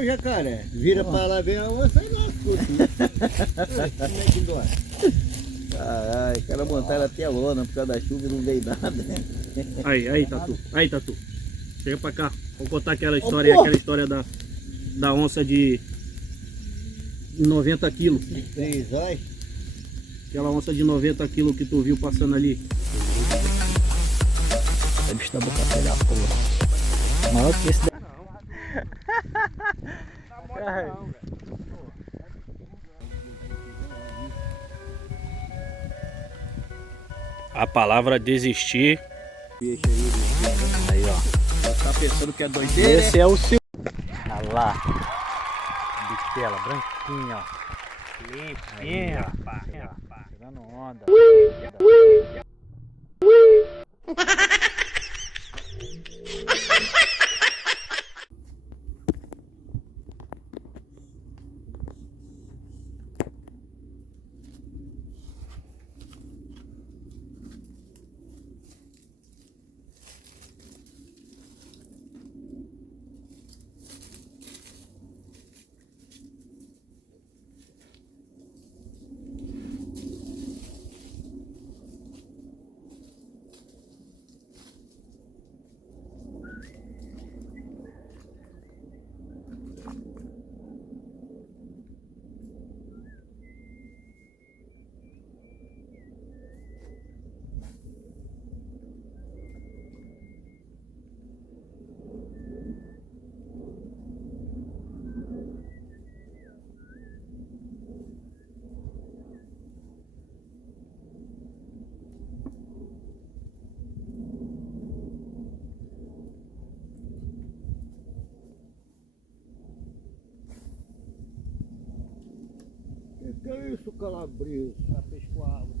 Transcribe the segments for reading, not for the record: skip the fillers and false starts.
o jacaré. Vira pra lá, vem a onça e lascou. Como é que dói? Caralho, o cara montaram até a lona por causa da chuva e não veio nada. Aí, Tatu. Aí, Tatu. Chega pra cá. Vou contar aquela porra. história da onça de 90 quilos. De 3 olhos. Aquela onça de 90 quilos que tu viu passando ali. O bicho da boca da porra. Maior que esse daí. A palavra desistir. Aí, ó. Tá pensando que é doideira? Esse é o seu. Olha lá. Bitela, branquinha, ó. Limpinha, rapaz. Tirando onda. Que é isso, calabreso? Pra peixe com água.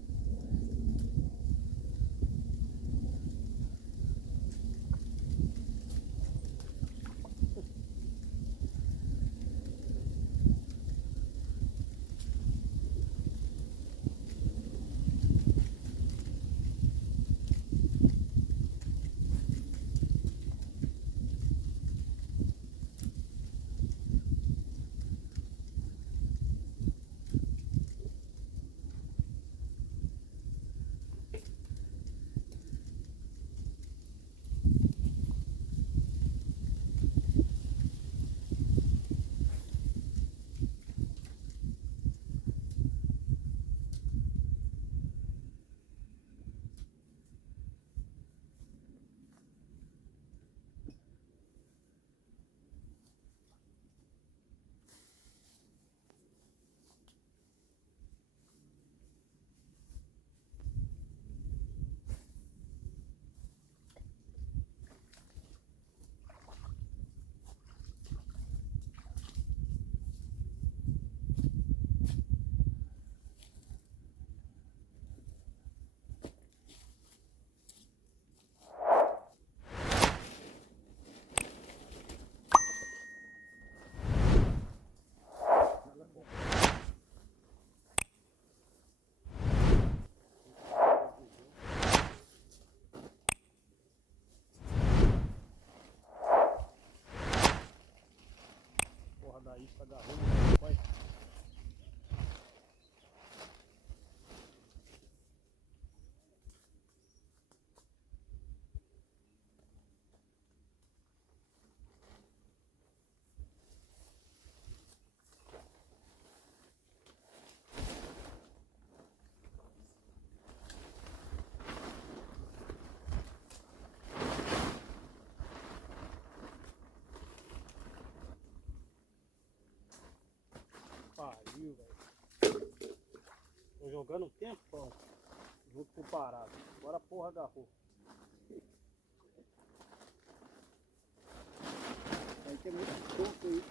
Porra da isca agarrou no pai. Pariu, velho. Tô jogando um tempão junto com o parado. Agora a porra agarrou. Vai ter muito pouco aí.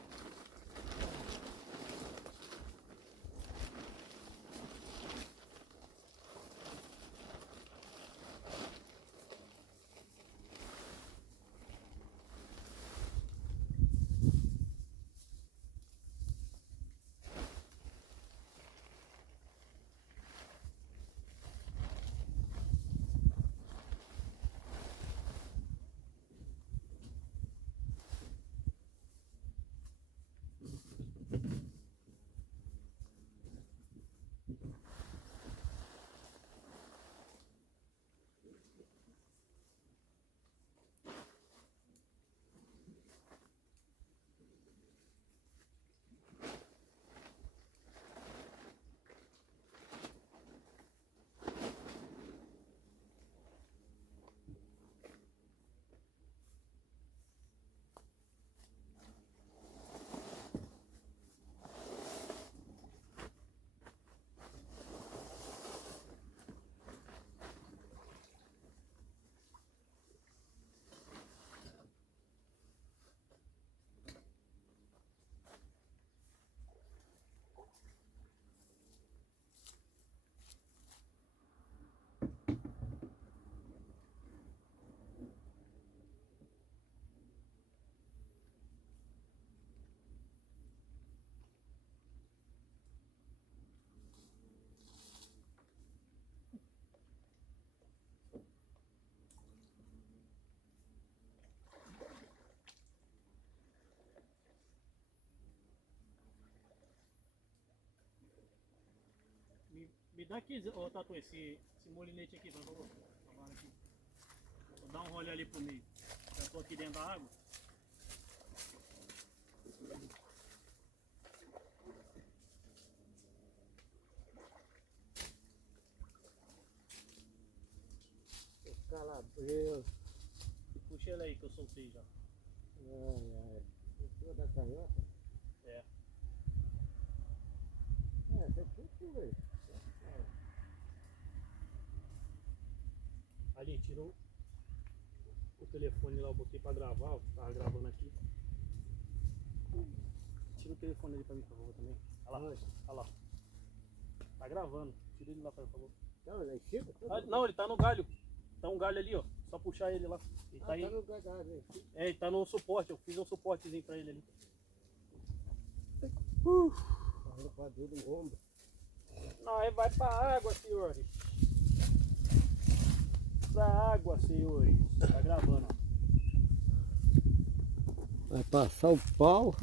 Me dá aqui, ô Tatu, esse molinete aqui, por favor. Aqui. Vou dar um rolê ali pro meio. Já tô aqui dentro da água. Calabreus. Puxa ele aí que eu soltei já. Ai. Puxou da canhota? É. Você puxou, Ali, tirou o telefone lá, eu botei pra gravar, ó, tava gravando aqui. Tira o telefone ali pra mim, por favor, também. Olha lá, olha lá. Tá gravando, tira ele lá, por favor. Não, lá em cima? Não, ele tá no galho. Tá um galho ali, ó. Só puxar ele lá. Ele tá aí. Tá no galho. Ele tá no suporte, eu fiz um suportezinho pra ele ali. Tá pra dentro do ombro. Não, aí vai pra água, senhores. Pra água, senhores. Tá gravando, ó. Vai passar o pau.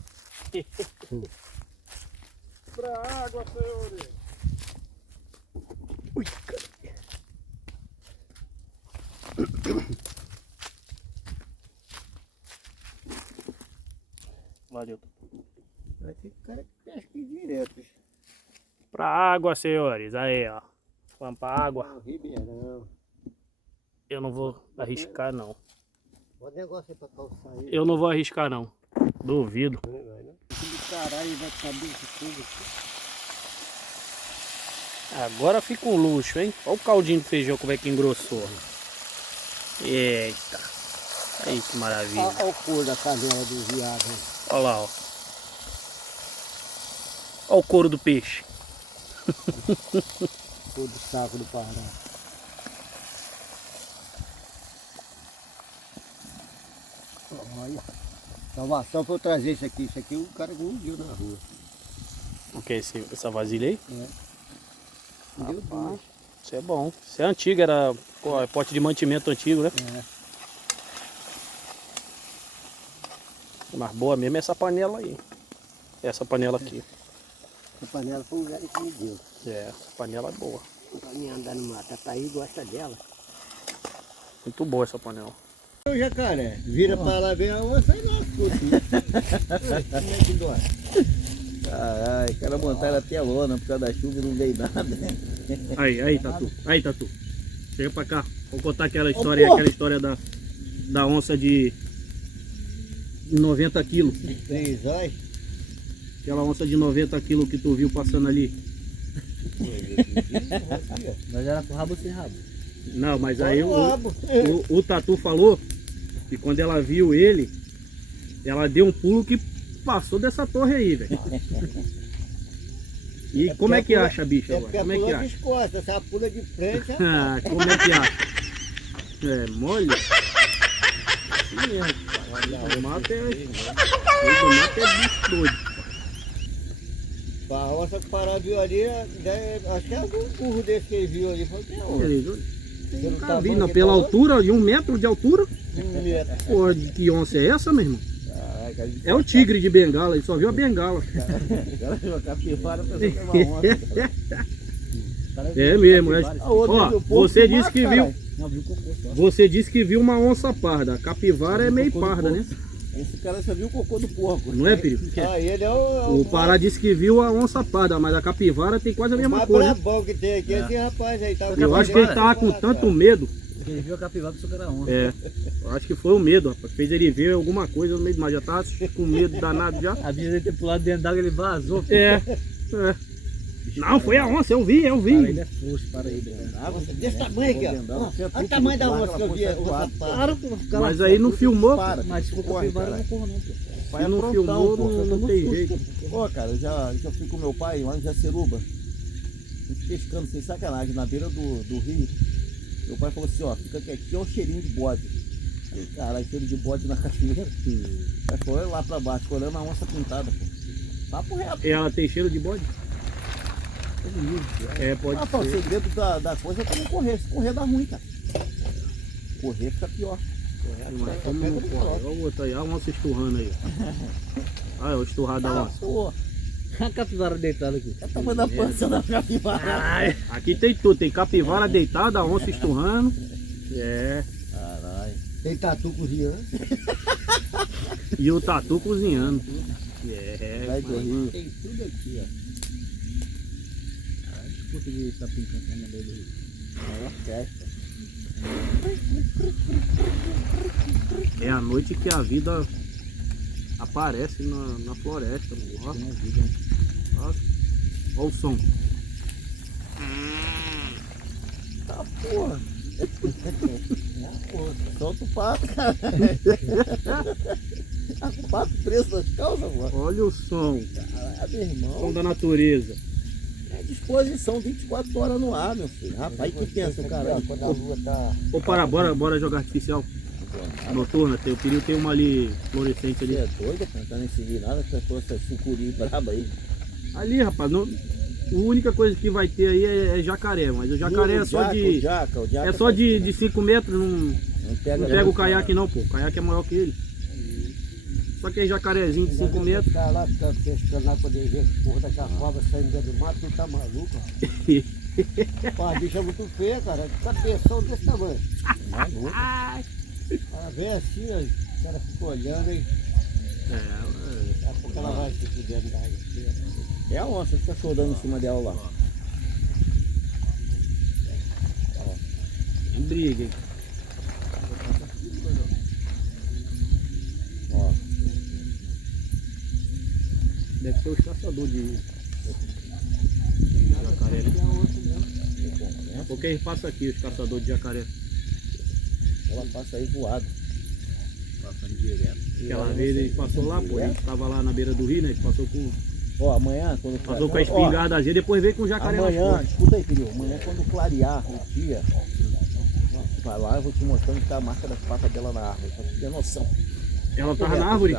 Pra água, senhores. Ui, cara. Valeu. Vai ter cara que pesca direto. Pra água, senhores. Aí, ó. Vamos pra água. Ribeirão. Eu não vou arriscar, não. Bota negócio aí pra calçar aí. Eu não vou arriscar, não. Duvido. Não vai, né? Aquele caralho vai caber de tudo aqui. Agora fica um luxo, hein? Olha o caldinho de feijão como é que engrossou. Eita. Aí que maravilha. Olha o couro da canela do viado. Hein? Olha lá, ó. Olha o couro do peixe. Couro do saco do Pará. Olha. Salvação pra eu trazer isso aqui. Isso aqui o cara viu na rua. O que é essa vasilha aí? É. Deu duas. Isso é bom. Isso é antigo, era pote de mantimento antigo, né? É. Mas boa mesmo é essa panela aí. Essa panela aqui. A panela foi um velho que me deu. É, essa panela é boa. Pra mim andar no mato. A Thaís gosta dela. Muito boa essa panela. O jacaré, vira pra lá, vem a onça e lascou tudo. Como é que dói? Caralho, o cara montaram até a lona por causa da chuva e não veio nada. Aí, Tatu. Aí, Tatu. Chega pra cá. Vou contar aquela história da onça de 90 quilos. Tem zói? Aquela onça de 90 quilos que tu viu passando ali. Mas era com rabo sem rabo. Não, mas aí o Tatu falou que quando ela viu ele, ela deu um pulo que passou dessa torre aí, velho. E como é que acha, bicho? É Agora? porque a Como é que pula acha? de costas, se ela pula de frente, Ah, como é que acha? É, mole? Assim mesmo. O mato é bicho doido. a onça que parar viu ali, acho que é algum burro desse que ele viu ali, falou que é onça. Nunca vi, não, pela altura, de 1 metro de altura. Porra, que onça é essa, meu irmão? É o tigre de Bengala, ele só viu a bengala. Uma capivara, pensou que é uma onça. É mesmo. Ó, você disse que viu. Você disse que viu uma onça parda. A capivara é meio parda, né? Esse cara só viu o cocô do porco. Não é, Perigo? Ele é O Pará disse que viu a onça parda, mas a capivara tem quase a mesma cor, né? brabão que tem aqui, esse rapaz aí tá. Eu acho que ele tava com tanto medo. Ele viu a capivara do suco da onça. É, eu acho que foi o medo, rapaz. Fez ele ver alguma coisa no meio, mas já tava com medo danado já. A bicha dele ter pulado dentro d'água, ele vazou. É. Não, foi a onça, eu vi. Ele é frouxo, para aí. Desse tamanho aqui, ó. Olha o tamanho da onça que eu vi. Mas aí não filmou. Mas se for capivara, eu não corro não, pô. Se não filmou, não tem jeito. Pô, cara, eu já fui com meu pai lá em Jaceruba. A gente pescando sem sacanagem, na beira do rio. Meu pai falou assim, ó, fica quietinho, olha o cheirinho de bode. Aí, caralho, cheiro de bode na cachoeira. Aí foi lá pra baixo, olhando a onça pintada, pô. Papo reto. Ela tem cheiro de bode? É, pode Pô, o ser. segredo da coisa é tu não correr. Se correr dá ruim, cara. Correr fica pior. Mas como não corre? Olha o outro aí, olha a onça esturrando aí. Olha o esturrado da onça. Pô. A capivara deitada aqui. Eu tava na pança da capivara. Ai, aqui tem tudo, tem capivara deitada, onça esturrando. É. Caralho. Tem tatu cozinhando. E o tatu cozinhando. É. Vai dormir. Tem tudo aqui, ó. Puta de sapinho cantando na beira do rio. É uma festa. É a noite que a vida aparece na floresta. Ó. Tem uma vida, né? Ó o som. Tá porra. Solta o pato, cara. Tá com o pato preso nas calças, mano. Olha o som. Caralho, meu Som irmão. da natureza. É disposição 24 horas no ar, meu filho. Rapaz, que pensa, cara? Quando a lua tá... Ô, bora jogar artificial. Noturna, eu queria ter uma ali fluorescente Você ali. é doido, cara? Não tá nem seguindo nada com essa sucuri braba aí. Ali, rapaz, a única coisa que vai ter aí é jacaré, mas o jacaré é só de. O jaca É só de 5 metros, não Não pega o caiaque não, pô. O caiaque é maior que ele. Só que é jacarezinho de 5 metros. Tá lá, fica pescando lá quando ele vê esse porra daquela cobra saindo dentro do mato, tu tá maluco? Pô, a bicha é muito feia, cara. Cabeção desse tamanho. Maluco. Ela vem assim, ó, o cara fica olhando e daqui a pouco ela vai se fudendo da água. É a onça, fica chorando em cima dela lá. Não briga, hein? Ó. Deve ser os caçadores de jacaré, né? Porque eles passam aqui, os caçadores de jacaré. Ela passa aí voado. Passando direto. Aquela vez ele passou lá, pô. A gente tava lá na beira do rio, né? Ele passou com Amanhã, quando a espingardazinha, depois veio com o jacaré na amanhã, frente. escuta aí, filho. Amanhã, quando clarear o dia, vai lá, eu vou te mostrando que tá a marca das patas dela na árvore, pra tu ter noção. Ela tava na árvore?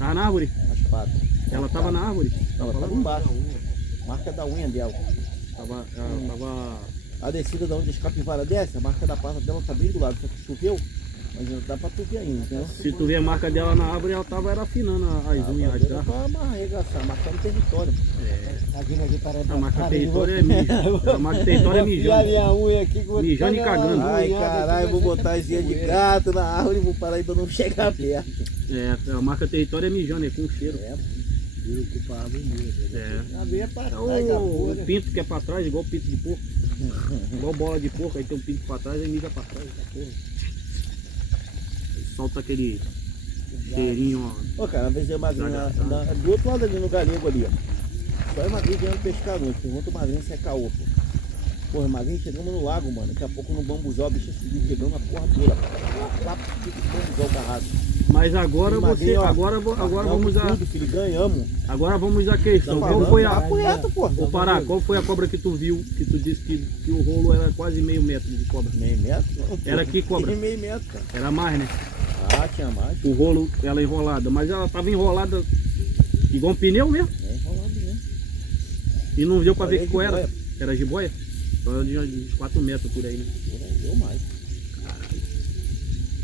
Tava na árvore? As patas. Ela tava na árvore? Ela tava embaixo. Marca da unha dela. Ela tava. A descida da onde as capivaras desce, a marca da pata dela tá bem do lado, só que choveu, mas não dá pra tu ver ainda, entendeu? Se tu ver a marca dela na árvore, ela tava era afinando as unhas, as garras. Pra arregaçar, marcando território. Tá vindo aqui para A marca território é mijo. A marca território é mijando. minha unha aqui que eu vou Mijando e pegar cagando. uma Ai, unhada caralho, aqui, vou vai botar ser as unhas de doer. gato na árvore e vou parar aí pra não chegar perto. É, a marca território é mijando, é com cheiro. É, Vira o cu pra árvore mesmo. É. A minha é pra É trás da porra, o né? pinto que é pra trás, igual o pinto de porco. Igual bola de porco, aí tem um pinto pra trás, aí mija pra trás da porra. Aí solta aquele cheirinho, ó. Ô, cara, às vezes é magrinho do outro lado ali no galego ali, ó. Só é magrinho vindo pescar noite. Pergunta o magrinho se é caô, pô. Porra, magrinho, chegamos no lago, mano. Daqui a pouco no bambuzal, o bicho subiu quebrando a porra toda. Lá pro bambuzal garrado. Mas agora E você. magrinho, ó, Agora vamos a. tudo, filho, ganhamos. Agora vamos à questão. Tá Qual falando, foi a. papo reto, pô. Ô Pará, qual foi a cobra que tu viu, que tu disse que o rolo era quase meio metro de cobra? Meio metro? Não, pô. Era que cobra? Meio metro, cara. Era mais, né? Ah, tinha mais. O rolo, ela enrolada, mas ela tava enrolada igual um pneu mesmo. É enrolando mesmo. E não deu pra ver Olha que cor era. jiboia. Era jiboia? Então era de uns 4 metros por aí, né? Por aí, deu mais.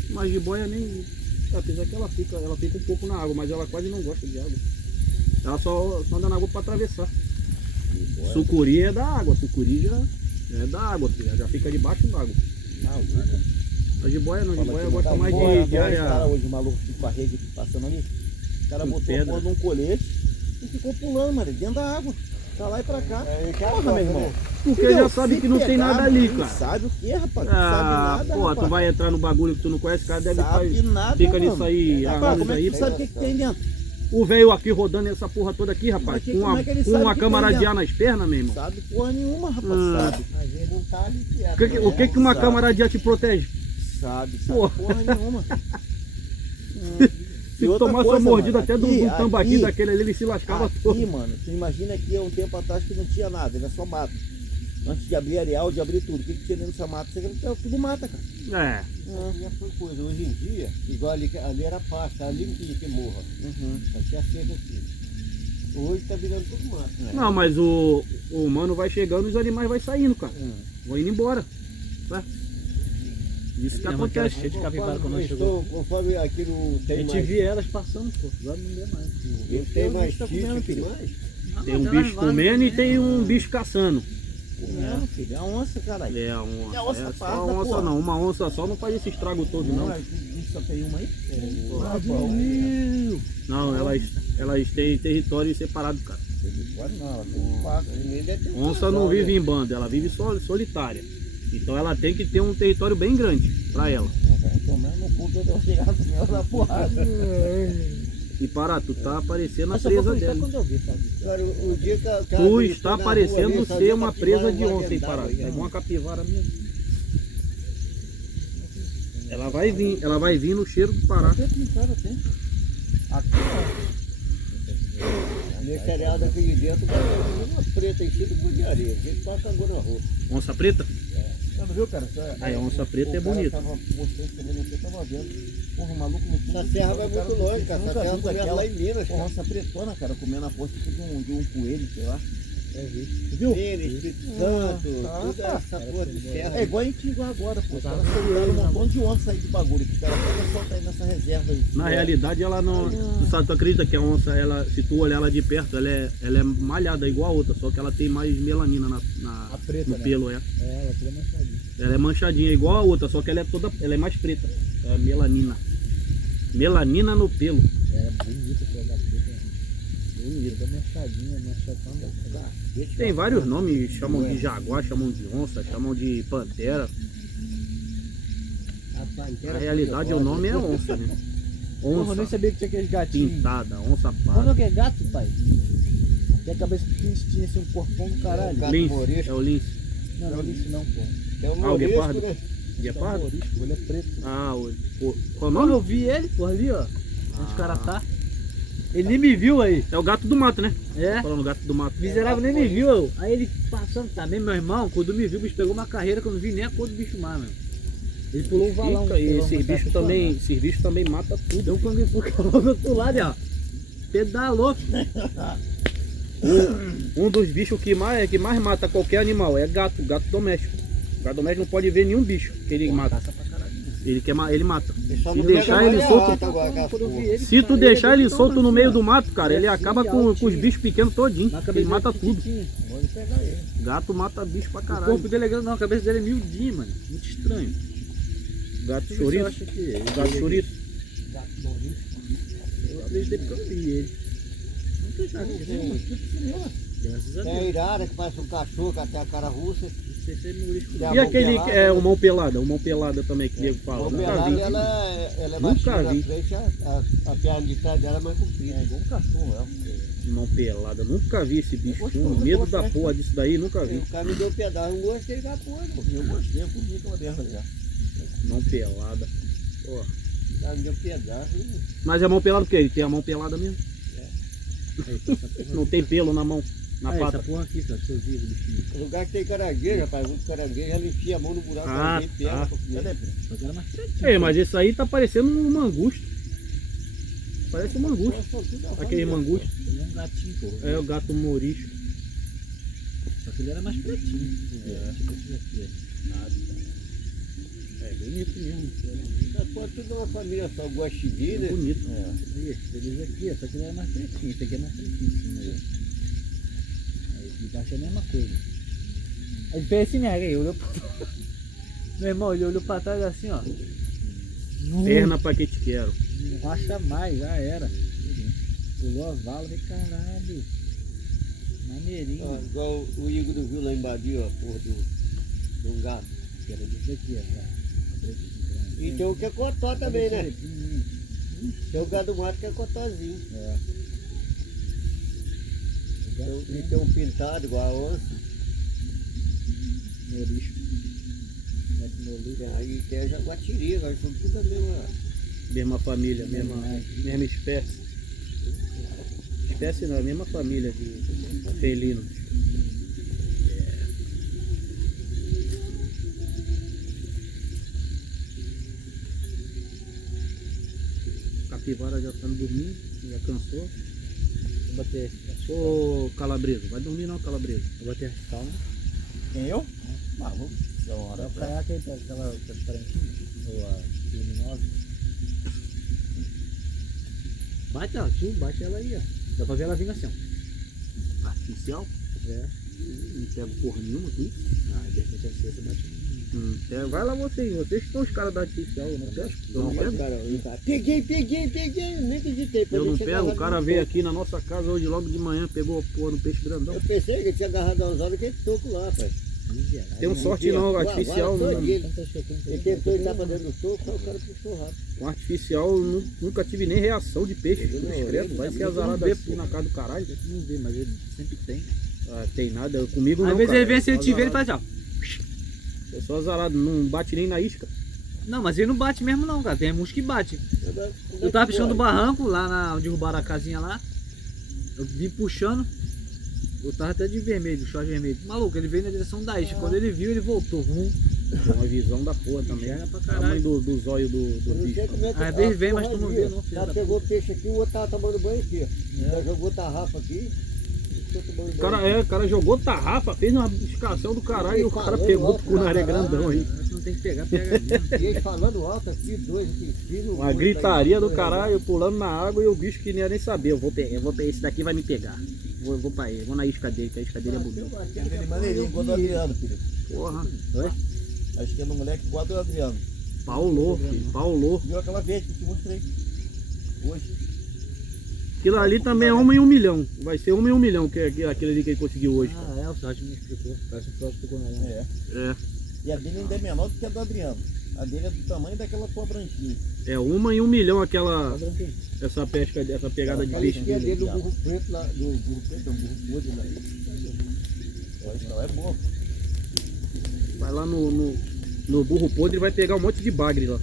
Mas jiboia nem. Apesar que ela fica um pouco na água, mas ela quase não gosta de água. Ela só anda na água pra atravessar. Jiboia. Sucuri é da água, sucuri já é da água, filha, já fica debaixo d'água. Maluco. A jiboia não, a Fala jiboia que gosta não tá mais embora, de agora esse cara área. hoje, o maluco com a rede passando ali. O cara Com botou pedra. a porra num colete e ficou pulando, mano, dentro da água. Pra lá e pra cá. Aí, Porra, meu irmão. Porque Entendeu? já sabe Se que não tem pegar, nada ali, não cara. sabe o que, rapaz? Não Ah, sabe nada, pô, rapaz. tu vai entrar no bagulho que tu não conhece, o cara deve Sabe estar. nada, Fica mano. nisso aí, Rapaz, agarrando como é isso que aí. tu sabe o que tem dentro? O velho aqui rodando essa porra toda aqui, rapaz, Mas com como uma, é que ele com sabe uma que câmara tem de ar nas pernas, meu irmão. Sabe porra nenhuma, rapaz. Ah. Sabe. Às vezes não tá ali quieto. O que uma sabe. câmara de ar te protege? Sabe Porra. porra nenhuma. Se E outra tomasse coisa, uma mordida mano, até aqui, do tambaqui aqui, daquele ali, ele se lascava todo. Aqui, mano, tu imagina que há um tempo atrás que não tinha nada, era só mato. Antes de abrir areal, de abrir tudo. O que tinha dentro dessa mata? Isso aqui era tudo mata, cara. É, Já foi coisa. Hoje em dia, igual ali era pasto, ali limpinho que morra. Uhum. Só tinha cerca aqui. Hoje tá virando tudo mato. Né? não, mas o humano vai chegando e os animais vai saindo, cara. Vão indo embora. Tá? Isso que Não, mas que era acontece. cheio de capivara quando nós chegou. Conforme aqui não A tem gente mais. via elas passando, pô. Agora não vê mais. Não tem mais Tá sítio comendo, aqui filho. mais. Tem um bicho comendo e tem um bicho caçando. Comendo, filho. É a onça, caralho. É a onça. É a onça É só parda, a onça porra. não. Uma onça só não faz esse estrago todo, não. Não, bicho só tem uma aí? Não, elas têm território separado, cara. Não, ela tem quatro. Onça não vive em banda, ela vive solitária. Então ela tem que ter um território bem grande pra ela. Tomando no cu todo eu chegava na porrada. E Pará, tu tá aparecendo a presa dela. Quando eu vi, sabe? Cara, o dia que Tu está parecendo ser uma presa de onça, hein, Pará? É igual uma capivara mesmo. Ela vai vir no cheiro do Pará. Aqui, Nesse areal daquele dentro, vai ter uma preta em cima de areia. A gente passa agora na rua. Onça preta? ó. Não viu, cara? Aí a onça preta é bonita. Tava mostrando semana que eu tava vendo. Porra, o maluco no fundo. Essa serra vai muito longe, cara. Essa serra começa começa lá em Minas, Porra, cara. onça pretona, cara, comendo a porra tipo de um coelho, sei lá. Viu? Minas, Espírito Santo, tudo essa porra de serra. É igual em Tigua agora, pô. Os caras soltaram um montão de onça aí de bagulho. Que os caras podem soltar aí nessa reserva aí. Na realidade ela não. Tu acredita que a onça, se tu olhar ela de perto, ela é malhada igual a outra, só que ela tem mais melanina A preta, no né? pelo, É, ela toda manchadinha. Ela é manchadinha igual a outra, só que ela é mais preta. É melanina. Melanina no pelo. É bonita essa gata preta. Bonita, toda manchadinha, manchadão. Tem vários nomes, chamam de jaguar, chamam de onça, chamam de pantera. Na realidade o nome é onça, né? Porra, eu nem Onça sabia que tinha aqueles gatinhos. pintada, onça Quando parda. que é gato, pai? Tem a cabeça pequenininha assim, um corpão do caralho. Gato Lince, morisco. é o lince. Não, não é isso não, pô. É um Ah, o morisco, guepardo? né? Guepardo? Morisco, ele é preto. Ah, qual o Quando nome? eu vi ele, por ali, ó. Onde o cara tá. Ele nem me viu aí. É o gato do mato, né? É. Falando gato do mato. Miserável nem me viu. Eu. Aí ele passando também, meu irmão, quando me viu, o bicho pegou uma carreira que eu não vi nem a cor do bicho mais, meu. Ele pulou o valão. Fica, e pulou esse uma bicho caixa também, toda. esse bicho também mata tudo. Deu quando ele ficou do outro lado, ó. Pedalou. Um dos bichos que mais mata qualquer animal é gato doméstico. O gato doméstico não pode ver nenhum bicho que ele mata. Ele mata. Só Se não deixar pega ele mais solto, rato agora, aquelas Quando eu vi porra. ele, se tu cara, deixar ele tão solto no assim, meio ó. do mato, cara, ele Assim, acaba com os altinho. bichos pequenos todinho. Na Ele cabeça mata dele tudo. pequitinho. Pode pegar ele. Gato mata bicho pra O caralho. corpo dele é grande, não, a cabeça dele é miudinha, mano. Muito estranho. Gato Eu chouriço. acho que ele- Gato chouriço. Eu acreditei porque eu vi ele. Não tem nada de ver, graças a Tem a Deus. irara que parece um cachorro, que até a cara russa. Não sei se é morisco. Tem a E mão aquele pelada, que é né? o mão pelada? O mão pelada também que o nego fala. O Nunca pelado, vi. ela é Nunca baixinha na vi. frente, a perna de trás dela é mais comprida. É igual um cachorro, Mão pelada. Nunca vi esse bicho. Eu Tenho gosto medo de da colocar porra disso daí, nunca vi. O cara me deu um pedaço, eu não gostei da porra, não. Eu gostei, eu comi aquela merda já. Mão pelada. Porra. O cara me deu um pedaço. Mas é mão pelada porque ele tem a mão pelada mesmo. Não tem pelo na mão, na Aí, pata. essa porra aqui, cara, seu vivo, bichinho. O lugar que tem caranguejo, rapaz, muito caranguejo, ela enfia a mão no buraco, Ah, ela vem e pega tá. pra comer. Cadê? Só que era mais pretinho. Ei, mas esse aí tá parecendo um mangusto. Parece um mangusto. Elas são tudo arrumado. Aquele mangusto. Ele é um gatinho, pô. É o gato morisco. Só que ele era mais pretinho. É. Tipo esse aqui. É bonito mesmo. Essas porra tudo é uma família só, guaxinim, né? Bonito. Esse, beleza aqui, ó, só que ele era mais pretinho. Esse aqui é mais pretinho, assim, aí. Aí esse de baixo é a mesma coisa. Aí ele fez assim, né? Aí olhou pra... Meu irmão, ele olhou pra trás assim, ó. Perna pra que te quero. Não acha mais, já era. Pulou a vala, falei, caralho. Maneirinho. Ó, igual o Igor viu lá em Badia, ó, porra de um gato. Que era disso aqui, ó. E tem o que é cotó também, né? Pequenininho. Tem o gado do mato que é cotózinho. É. E tem um pintado igual a onça. Morisco. Neto morisco. Aí tem a jaguatiri, agora são tudo a mesma. Mesma família, mesma espécie. Espécie não, mesma família de felinos. Capivara já tá dormindo, já cansou. Vou bater. Ô Calabresa, vai dormir não, Calabresa. Vou bater a calma. Quem eu? Maluco. Da hora. Vai pegar aquele, aquela transparentinha. Ou a luminosa. Bate ela, tu bate ela aí, ó. Dá pra ver ela vindo assim, ó. artificial. É. Não pego porra nenhuma com isso. Ah, de repente a você bate. Vai lá vocês que são os caras da artificial, eu não pego. Eu não pego. Cara, peguei, eu nem acreditei. Eu não Pensei que pego, o tinha cara agarrado veio no aqui na nossa casa hoje logo de manhã, pegou a porra no peixe grandão. toco. Eu pensei que ele tinha agarrado umas horas aquele toco lá, pai. Tem sorte não, Agora artificial foi não. ele tentou entrar pra dentro do toco, aí o cara puxou rápido. Com artificial eu nunca tive nem reação de peixe, Ele tudo não, discreto. ele Vai não, ser ele azarado não vê, assim na casa do caralho. Não vê, mas ele sempre tem. Ah, tem nada, comigo não. Às vezes cara. ele vem, se ele Só te ver, ele azarado. faz assim, ó. Eu sou azarado, não bate nem na isca. Não, mas ele não bate mesmo não, cara. Tem uns que bate. Eu tava puxando do barranco, lá onde derrubaram a casinha lá. Eu vim puxando. Eu tava até de vermelho, short vermelho. Maluco, ele veio na direção da isca. Quando ele viu, ele voltou. Tem uma visão da porra também. Era pra Tamanho caralho. do zóio do Eu não sei bicho. como é que Às vezes vem, mas tu não vê, não, O filho cara da pegou o peixe aqui, o outro tava tomando banho aqui. É. Já jogou tarrafa aqui. O cara jogou tarrafa, fez uma escassão do caralho e o cara pegou o cunaré grandão aí. Você não tem que pegar, pega mesmo. E ele falando alto aqui, dois aqui, filho. Uma gritaria do caralho, pulando na água e o bicho que nem ia nem saber. Eu vou pegar, esse daqui vai me pegar. Vou pra ele, vou na isca dele, que a isca dele é bonita. Aquele maneirinho, igual do Adriano, filho. Porra, Acho que é no moleque igual do Adriano. paulou, filho, paulou. Viu aquela vez que eu te mostrei hoje. Aquilo ali também é 1 em 1 milhão. Vai ser 1 em 1 milhão, que é aquele ali que ele conseguiu hoje. Ah, é, o Jorge me explicou. Parece um próximo do Conaré. É. É, E a dele ainda é menor do que a do Adriano. A dele é do tamanho daquela tua branquinha. é 1 em 1 milhão aquela, Tá branquinho. essa pesca, essa pegada de A peixe isquinha dele. dele do burro preto lá, do burro preto, não, burro podre lá. Não é boa. Vai lá no burro podre e vai pegar um monte de bagre lá.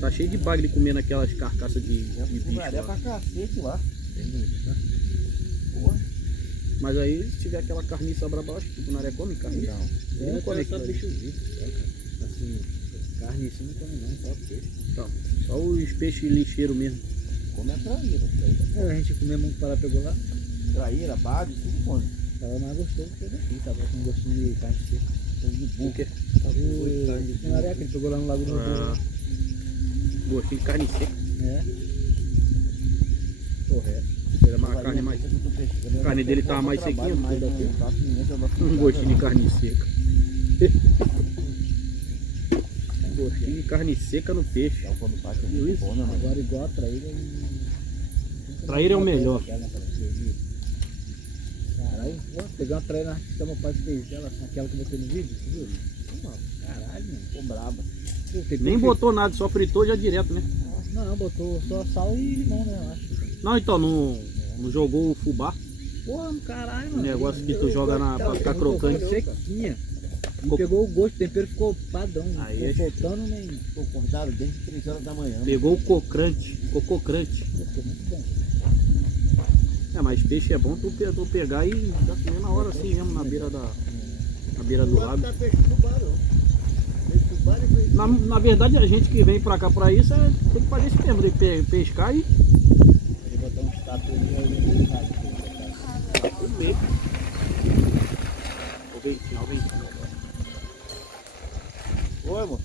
Tá cheio de bagre comendo aquelas carcaças de bicho Cunaré lá. pra cacete lá. Tem muito, tá? Porra. Mas aí, se tiver aquela carniça braba, eu acho que o Cunaré come carniça. Não. Ele não come só aquilo ali. bicho vivo, só, cara. Assim, carne assim não come não, só peixe. Então, só os peixes lixeiros mesmo. Come a traíra. A gente comia muito para pegou lá. Traíra, bagre, tudo come. Tava mais gostoso que daqui, tava com gostinho de carne seca. Coisa de burro. O Conaré que ele pegou lá no Lago do Rio. Gostinho de carne seca. É. Correto. Era uma carne mais. A carne dele tava mais sequinha, mais um gostinho de carne seca. Gostinho de carne seca no peixe. Viu isso? Agora igual a traíra. Traíra é o melhor. Caralho, pô, pegar uma traíra artificial, meu pai fez aquela que eu botei no vídeo, você viu? Caralho, mano. Ficou braba. Pô, tem Nem peixe- botou nada, só fritou já direto, né? Não, botou só sal e limão, né, eu acho. Não, então, não jogou o fubá. Porra, caralho, O mano. negócio que tu joga pra ficar crocante. Sequinha. E Ficou- pegou o gosto, o tempero ficou padrão. Aí Não é- ficou faltando nem. Ficou acordado desde 3 horas da manhã. Pegou o cocrante, ficou crante. Ficou muito bom. É, mas peixe é bom tu pegar e já comer na hora assim mesmo, na beira do Não lago. tá peixe fubá, não. Peixe fubá e peixe. Na verdade, a gente que vem pra cá pra isso tem que fazer isso mesmo, de pescar e Vou botar uns tatos ali. comer. O ventinho, o ventinho. Oi, amor.